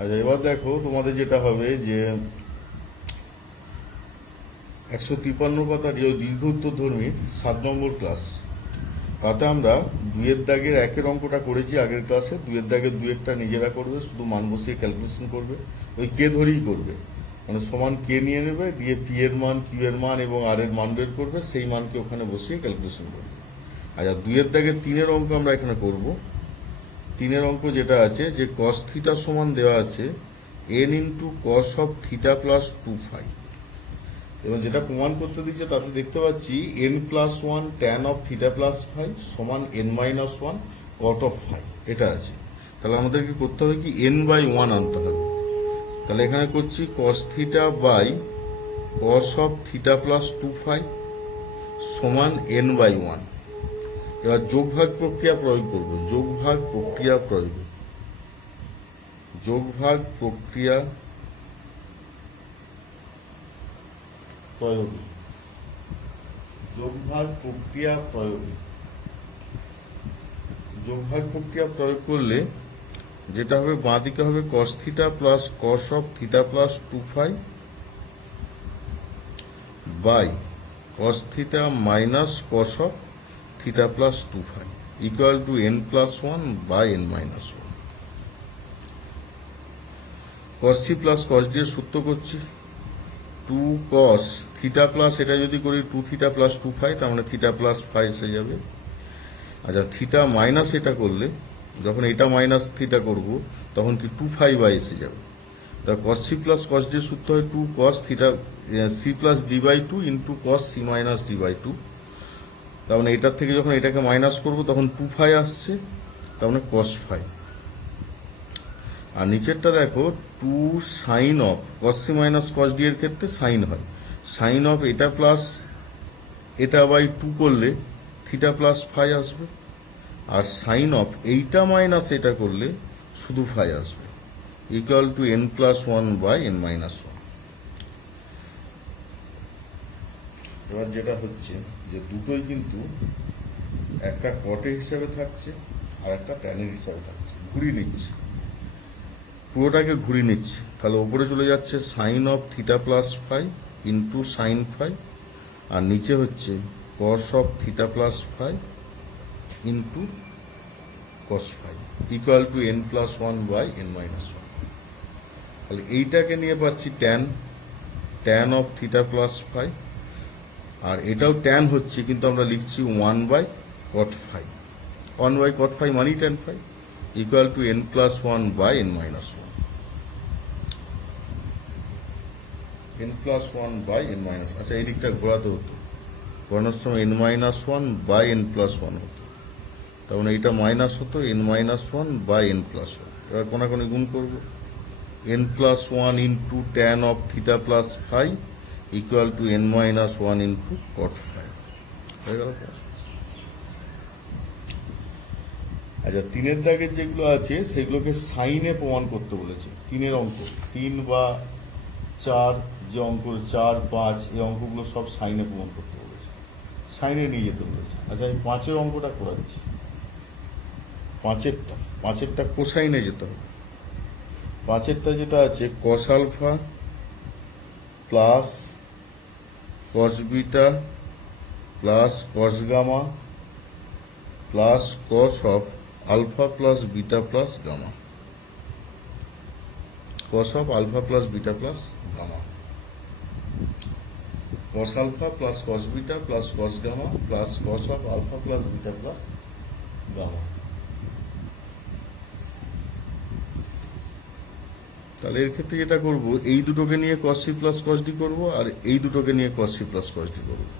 আচ্ছা, এবার দেখো তোমাদের যেটা হবে যে 153 পাতা যে দীর্ঘ উত্তরধর্মীর 7 নম্বর ক্লাস, তাতে আমরা দুইয়ের দাগের একের অঙ্কটা করেছি আগের ক্লাসে। দুইয়ের দাগের দুইয়েরটা নিজেরা করবে, শুধু মান বসিয়ে ক্যালকুলেশন করবে, ওই কে ধরেই করবে, মানে সমান কে নিয়ে নেবে, দিয়ে পি এর মান, কিউ এর মান এবং আর এর মান বের করবে, সেই মানকে ওখানে বসিয়ে ক্যালকুলেশন করবে। আচ্ছা, দুইয়ের দাগের তিনের অঙ্ক আমরা এখানে করব। তিনের অঙ্ক যেটা আছে যে কস থিটা সমান দেওয়া আছে N into cos of theta plus 2 phi, এবং যেটা প্রমাণ করতে দিচ্ছে তাতে দেখতে পাচ্ছি N plus one tan of theta plus phi সমান N minus one cot of phi, এটা আছে। তাহলে আমাদেরকে করতে হবে কি এন বাই ওয়ান আনতে হবে। তাহলে এখানে করছি cos theta by cos of theta plus 2 phi সমান এন বাই ওয়ান। এবার যোগভাগ প্রক্রিয়া প্রয়োগ করব, যোগভাগ প্রক্রিয়া প্রয়োগ, যোগভাগ প্রক্রিয়া প্রয়োগ, যোগভাগ প্রক্রিয়া প্রয়োগ। যোগভাগ প্রক্রিয়া প্রয়োগ করলে যেটা হবে, বাঁ দিকে হবে cos theta plus cos of theta plus 2 phi by cos theta minus cos of theta plus 2 phi equal to N plus one by N minus one. Cos C plus cos D এর সূত্র করছি, 2 cos theta plus, এটা যদি করি 2 theta plus 2 phi, তার মানে theta plus phi এসে যাবে। আচ্ছা, থিটা মাইনাস এটা করলে, যখন এটা মাইনাস থিটা করব তখন কি 2 ফাই বাই এসে যাবে। তা cos C plus cos D এর সূত্র হয় 2 cos theta C plus D by 2 into cos C minus D by 2। তার মানে এটার থেকে যখন এটাকে মাইনাস করব তখন 2 ফাই আসছে, তার মানে কস ফাই। আর নিচেরটা দেখো 2 sine of cos C minus cos D এর ক্ষেত্রে সাইন হয়, সাইন অফ এটা প্লাস এটা বাই 2 করলে থিটা প্লাস ফাই আসবে, আর সাইন অফ এইটা মাইনাস এটা করলে শুধু ফাই আসবে, equal to N plus one by N minus one. এবার যেটা হচ্ছে যে দুটোই কিন্তু একটা কটের হিসাবে থাকছে আর একটা ট্যানের হিসাবে থাকছে, ঘুরিয়ে নিচ্ছে, পুরোটাকে ঘুরিয়ে নিচ্ছে। তাহলে ওপরে চলে যাচ্ছে sine of theta plus phi into sine phi, আর নিচে হচ্ছে cos of theta plus phi into cos phi equal to N plus one by N minus one. তাহলে এইটাকে নিয়ে পাচ্ছি tan, tan of theta plus phi, আর এটাও tan হচ্ছে কিন্তু আমরা লিখছি 1 by cot phi, 1 by cot phi মানি tan phi equal to N plus one by N minus one, N plus one by N minus. আচ্ছা, এই দিকটা ঘোরাতে হতো, ঘোরানোর সময় N minus one by N plus one হতো, তার মানে এটা মাইনাস হতো N minus one by N plus one. এবার কোনাকুনি গুণ করবো, N plus one into tan of theta plus phi equal to N minus one into cot phi, হয়ে গেল। আচ্ছা, তিনের দাগের যেগুলো আছে সেগুলোকে সাইনে প্রমাণ করতে বলেছে। তিনের অঙ্ক 3 বা 4, যে অঙ্ক 4, 5 এই অঙ্কগুলো সব সাইনে প্রমাণ করতে বলেছে, সাইনে নিয়ে যেতে বলেছে। আচ্ছা, আমি 5-এর অঙ্কটা করাচ্ছি। পাঁচেরটা কোসাইনে যেতে হবে। 5-এরটা যেটা আছে cos alpha plus cos beta plus cos gamma plus cos of alpha plus beta plus gamma, cos of alpha plus beta plus gamma, cos alpha plus cos beta plus cos gamma plus cos of alpha plus beta plus gamma. তাহলে এর ক্ষেত্রে যেটা করব, এই দুটোকে নিয়ে cos C plus cos D করবো, আর এই দুটোকে নিয়ে cos C plus cos D করবো,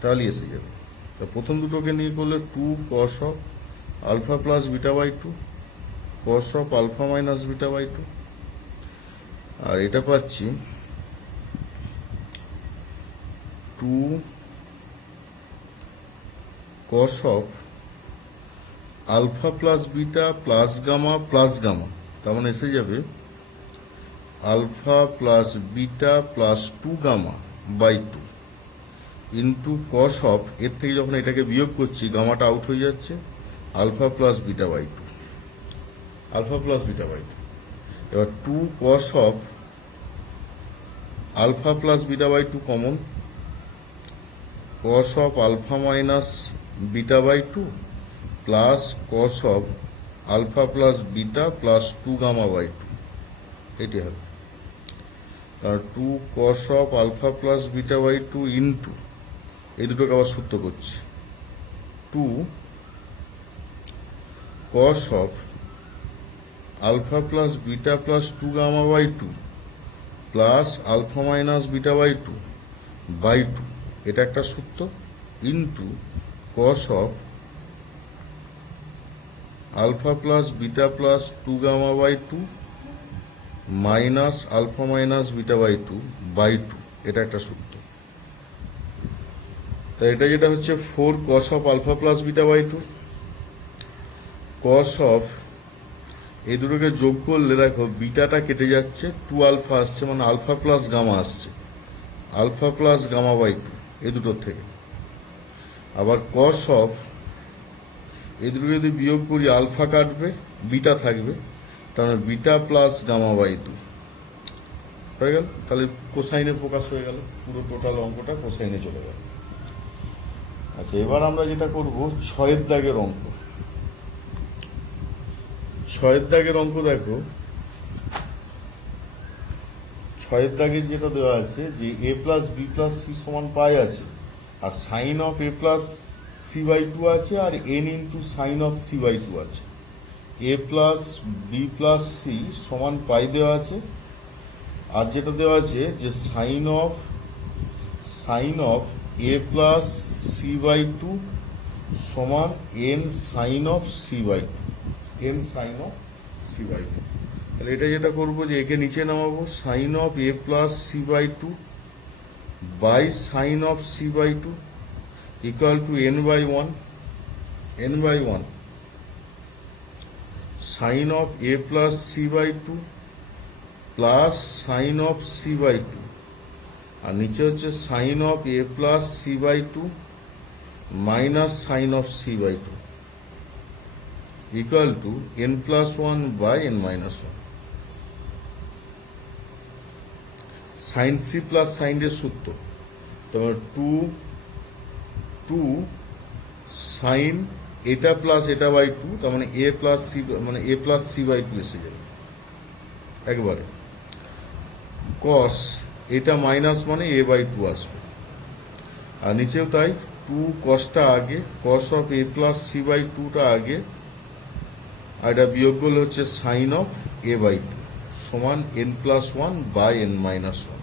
তাহলে এসে যাবে। তা প্রথম দুটোকে নিয়ে করলে 2 cos of alpha plus beta by 2 cos of alpha minus beta by 2, আর এটা পাচ্ছি 2 cos of alpha plus beta plus gamma, তার মানে এসে যাবে alpha plus beta plus 2 gamma by 2 into cos of, এর থেকে যখন এটাকে বিয়োগ করছি গামাটা আউট হয়ে যাচ্ছে, alpha plus beta by 2, alpha plus beta by 2। এবার 2 cos of alpha plus beta by 2 common, cos of alpha minus beta by 2 plus cos of alpha plus beta plus 2 gamma by 2, এটি হবে। তার 2 cos of alpha plus beta by 2 into এই দুটোকে আবার সূত্র করছি, 2 cos of alpha plus beta plus 2 gamma by 2 plus alpha minus beta by 2 by 2, এটা একটা সূত্র, into cos of alpha plus beta plus 2 gamma by 2 minus alpha minus beta by 2 by 2, এটা একটা সূত্র। তাই এটা যেটা হচ্ছে 4 cos of alpha plus beta by 2, cos of এই দুটোকে যোগ করলে দেখো বিটাটা কেটে যাচ্ছে, 2 আলফা আসছে, মানে আলফা প্লাস গামা আসছে, আলফা প্লাস গামা বাই 2 এই দুটোর থেকে। আবার cos of এই দুটো যদি বিয়োগ করি আলফা কাটবে, বিটা থাকবে, তাহলে বিটা প্লাস গামা বাই 2 হয়ে গেল। তাহলে কোসাইনে প্রকাশ হয়ে গেল, পুরো টোটাল অঙ্কটা কোসাইনে চলে গেল। আচ্ছা, এবার আমরা যেটা করব 6 দাগের অঙ্ক। 6 দাগের অঙ্ক দেখো, 6 দাগের যেটা দেওয়া আছে যে a plus B plus C সমান পাই আছে, আর sine of a plus C by 2 আছে, আর n into sine of C by 2 আছে। a plus B plus C সমান পাই দেওয়া আছে, আর যেটা দেওয়া আছে যে sine of a plus C by 2 সমান n sine of C by 2, n sine of C by 2। তাহলে এটা যেটা করবো যে একে নিচে নামাবো, sine of a plus C by 2 by sine of C by 2 equal to n by 1 sine of a plus C by 2 plus sine of C by 2, আর নিচে হচ্ছে sine of a plus C by 2 minus sine of C by 2 equal to n plus 1 by n minus 1। sin c plus sin d সূত্র, তোমার 2 sin এটা plus এটা by 2, তার মানে a plus c, মানে a প্লাস c বাই 2 এসে যাবে একবারে। cos এটা মাইনাস মানে a বাই 2 আসবে, আর নিচেও তাই, 2 cosটা আগে, cos of a plus c by 2 টা আগে, আর এটা বিয়োগ করলে হচ্ছে সাইন অফ a বাই 2 সমান n plus 1 by n minus 1।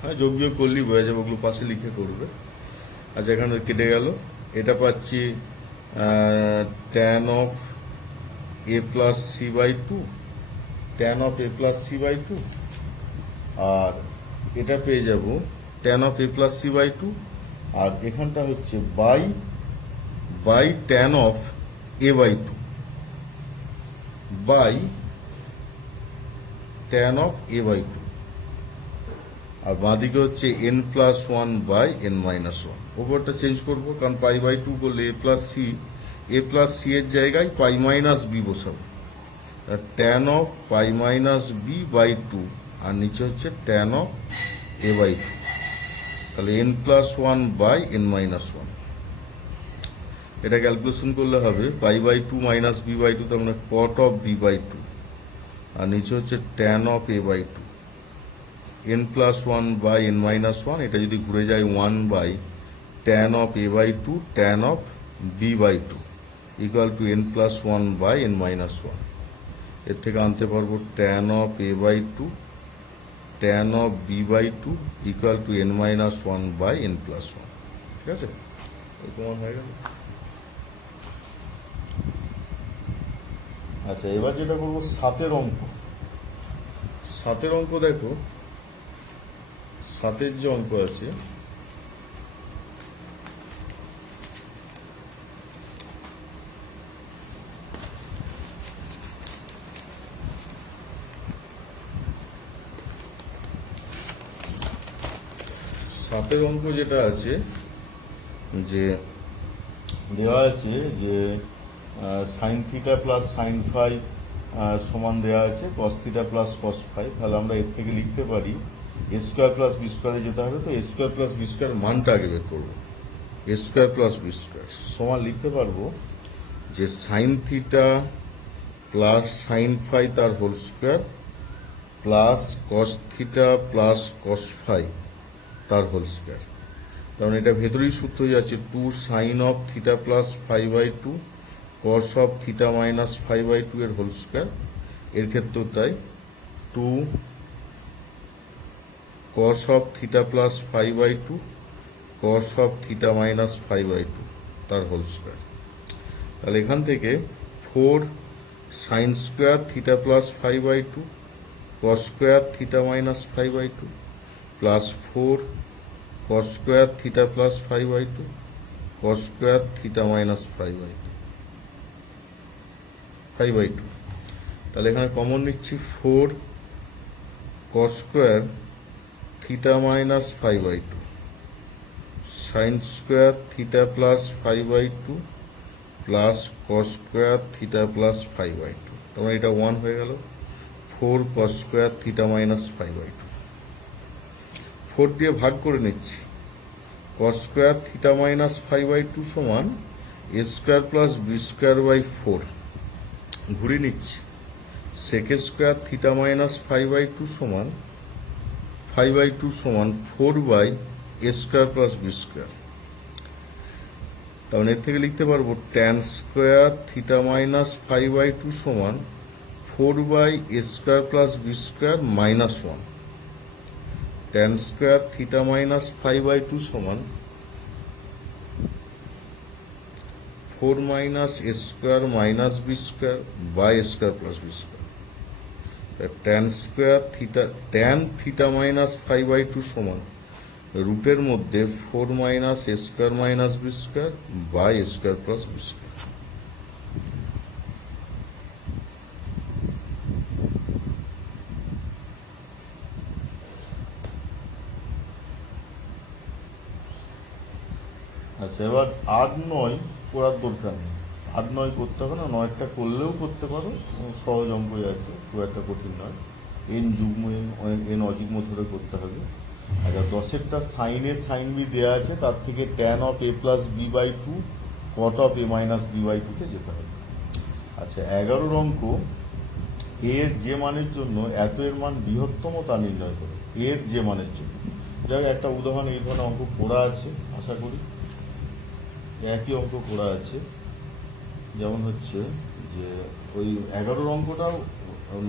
হ্যাঁ, যোগ বিয়োগ করলেই বোঝা যাবে, ওগুলো পাশে লিখে করবে। আচ্ছা, এখানে কেটে গেল, এটা পাচ্ছি tan of a plus C by 2, tan of a plus C by 2, আর এটা পেয়ে যাব tan of a plus C by 2, আর এখানটা হচ্ছে by tan of a by 2 by tan of a by 2, আর বাঁদিকে হচ্ছে n plus 1 by n minus 1। ওপরটা চেঞ্জ করবো, কারণ পাই বাই 2 করলে a প্লাস সি এর জায়গায় পাই মাইনাস বি বসাবো, tan of pi minus b by 2, আর নিচে হচ্ছে tan অফ a বাই 2, তাহলে n plus 1 by n minus 1। এটা ক্যালকুলেশন করলে হবে pi by 2 minus b by 2, তার মানে cot অফ বি বাই 2, আর নিচে হচ্ছে tan of a by 2, n plus 1 by n minus 1, এটা যদি ঘুরে যায় 1 by tan of a by 2 tan of b by 2 equal to n plus 1 by n minus 1। এর থেকে আনতে পারবো tan of a by 2 tan of b by 2 equal to n minus 1 by n plus 1। ঠিক আছে, প্রমাণ হয়ে গেল। আচ্ছা, এবার যেটা করবো 7 অঙ্ক। 7 অঙ্ক দেখো, 7 যে অঙ্ক আছে, সাতের অঙ্ক যেটা আছে যে দেওয়া আছে যে sine theta plus sine phi সমান দেওয়া আছে cos theta plus cos phi. তাহলে আমরা এর থেকে লিখতে পারি এ স্কোয়ার প্লাস বি স্কোয়ারে যেতে হবে, তো A square plus B square মানটা আগে বের করবো। A square plus B square সমান লিখতে পারবো যে sine theta plus sine phi তার whole square plus cos theta plus cos phi তার হোল স্কোয়ার। কারণ এটা ভেতরেই সূত্র হয়ে যাচ্ছে 2 sine of theta plus phi by 2 cos of theta minus phi by 2 এর হোল স্কোয়ার। এর ক্ষেত্রেও তাই 2 cos of theta plus phi by 2 cos of theta minus phi by 2 তার হোল স্কোয়ার। তাহলে এখান থেকে 4 sine square theta plus phi by 2 cos square theta minus phi by 2 plus 4 cos square theta plus phi by 2 cos square theta minus phi by 2। তাহলে এখানে common নিচ্ছি 4 cos square theta minus phi by 2 sine square theta plus phi by 2 plus cos square theta plus phi by 2। তারপরে এটা 1 হয়ে গেল। 4 cos square theta minus phi by 2 4 দিয়ে ভাগ করে নিচ্ছি। cos square theta minus phi by 2 সমান A square plus B square by 4 ঘুরিয়ে নিচ্ছি। Sec square theta minus phi by 2 সমান 4 বাই এ স্কোয়ার প্লাস বি স্কোয়ার। তাহলে এর থেকে লিখতে পারবো tan square theta minus phi by 2 সমান 4 বাই এ square plus B square minus 1। Tan square theta minus phi by 2 সমান 4 minus a square minus b square by A square plus B square. Tan square tan theta minus phi by 2 সমান রুটের মধ্যে 4 minus a square minus b square by A square plus B square. আচ্ছা, এবার 8-9 করার দরকার নেই। 8-9 করতে হবে না, 9টা করলেও করতে পারো, সহজ অঙ্কই আছে, খুব একটা কঠিন নয়। এন যুগ্ম এন অযুগ্ম ধরে করতে হবে। আচ্ছা, 10এরটা সাইন এ সাইন বি দেওয়া আছে, তার থেকে tan of a plus b by 2 cot of a minus b by 2 তে যেতে হবে। আচ্ছা, 11 অঙ্ক এর যে মানের জন্য এত এর মান বৃহত্তম তা নির্ণয় করে। এর যে মানের জন্য, যাক একটা উদাহরণ এই ধরনের অঙ্ক করা আছে, আশা করি একই অঙ্ক করা আছে। যেমন হচ্ছে যে ওই 11 অঙ্কটাও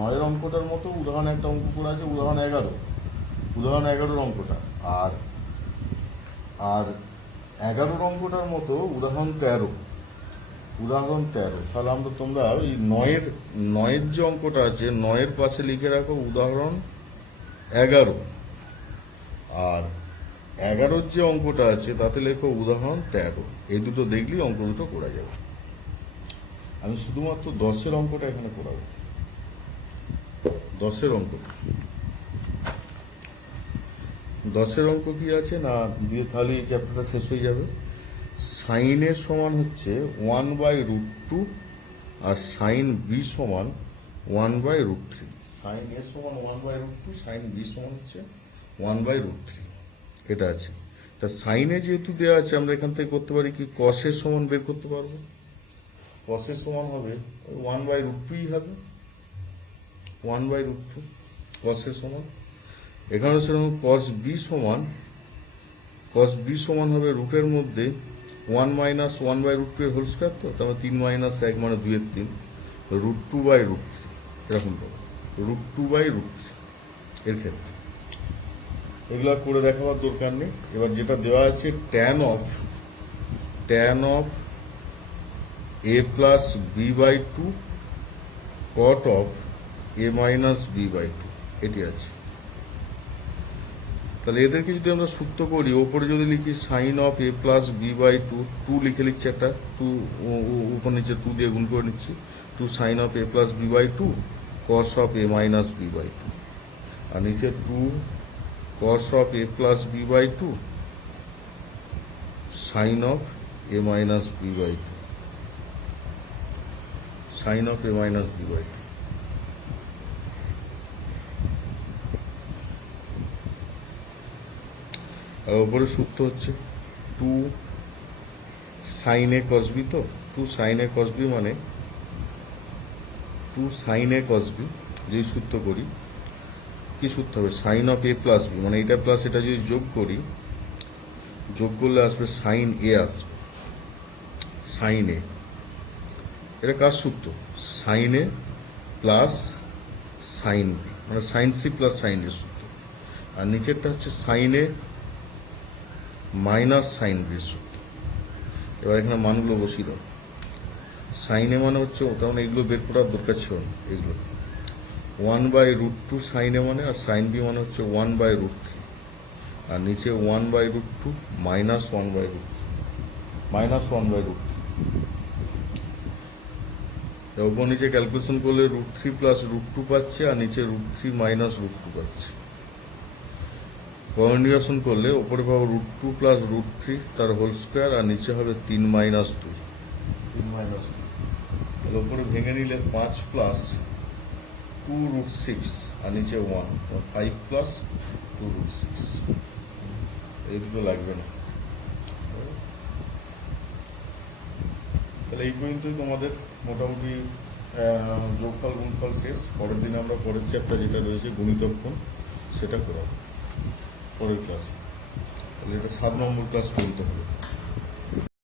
9 অঙ্কটার মতো উদাহরণ একটা অঙ্ক করা আছে, উদাহরণ 11 অঙ্কটা, আর 11 অঙ্কটার মতো উদাহরণ 13। তাহলে আমরা তোমরা ওই 9-এর যে অঙ্কটা আছে 9-এর পাশে লিখে রাখো উদাহরণ 11, আর 11-র যে অঙ্কটা আছে তাতে লেখো উদাহরণ 13। এই দুটো দেখলেই অঙ্ক দুটো করা যাবে। আমি শুধুমাত্র 10-এর অঙ্কটা এখানে করাবো। 10-এর অঙ্ক কি আছে না দিয়ে তাহলে এই চ্যাপ্টারটা শেষ হয়ে যাবে। সাইন এর সমান হচ্ছে 1/√2 আর সাইন বি সমান 1/√3। সাইন এর সমান 1/√2, সাইন বি সমান হচ্ছে 1/√3, এটা আছে। তা সাইনে যেহেতু দেওয়া আছে আমরা এখান থেকে করতে পারি কি, কসের সমান বের করতে পারবো। কসের সমান হবে 1/√2ই হবে, 1/√2 কসের সমান। এখানে সেরকম কস বি সমান হবে রুটের মধ্যে 1 মাইনাস 1/√2 এর হোল স্কোয়ার, তো তারপর 3 মাইনাস 1 মানে 2/3 √2/√3 এরকম পাবো, √2/√3 এর ক্ষেত্রে। এগুলো করে দেখাবার দরকার নেই। এবার যেটা দেওয়া আছে tan of a plus b by 2 cot of a minus b by 2, এটি আছে। তাহলে এদেরকে যদি আমরা সূত্র করি, ওপরে যদি লিখি sine of a plus b by 2 লিখে লিখছি, একটা 2 উপর নিচে 2 দিয়ে গুণ করে নিচ্ছি, 2 sine of a plus b by 2 cos of a minus b by 2, আর নিচে 2 cos of a plus b by 2 sin of a minus b by 2, sin of a minus b by 2। আর ওপরে সূত্র হচ্ছে 2 sin a cos b। তো 2 sin a cos b মানে 2 sin a cos b যদি সূত্র করি কি সূত্র হবে, sine of a plus b, মানে এটা প্লাস এটা যদি যোগ করি, যোগ করলে আসবে সাইন এ আসবে, সাইন এ। এটা কার সূত্র, সাইন এ প্লাস সাইন বি, মানে সাইন সি প্লাস সাইন এর সূত্র। আর নিচেরটা হচ্ছে সাইন এ মাইনাস সাইন বির সূত্র। এবার এখানে মানগুলো বসিয়ে দাও। সাইন এ মানে হচ্ছে, কারণ এগুলো বের করার দরকার ছিল না, এগুলো 1/√2 সাইন এ মানে, আর সাইন বি মানে হচ্ছে 1/√3, আর নিচে 1/√2 মাইনাস 1/√3, মাইনাস 1/√3। ওপর নিচে ক্যালকুলেশন করলে √3 প্লাস √2 পাচ্ছে, আর নিচে √3 মাইনাস √2 পাচ্ছে। পরনির্বাচন করলে ওপরে পাবো √2 প্লাস √3 তার হোল স্কোয়ার, আর নিচে হবে 3 মাইনাস 2, 3 মাইনাস 2। তাহলে ওপরে ভেঙে নিলে 5 প্লাস 2√6 আর নিচে 1, 5 প্লাস 2√6। এই দুটো লাগবে না। তাহলে এই পর্যন্তই তোমাদের মোটামুটি যোগফল গুণফল শেষ। পরের দিন আমরা পরের চ্যাপ্টার যেটা রয়েছে গুণিতক্ষণ সেটা করাবো পরের ক্লাসে। তাহলে এটা 7 নম্বর ক্লাস পর্যন্ত হবে।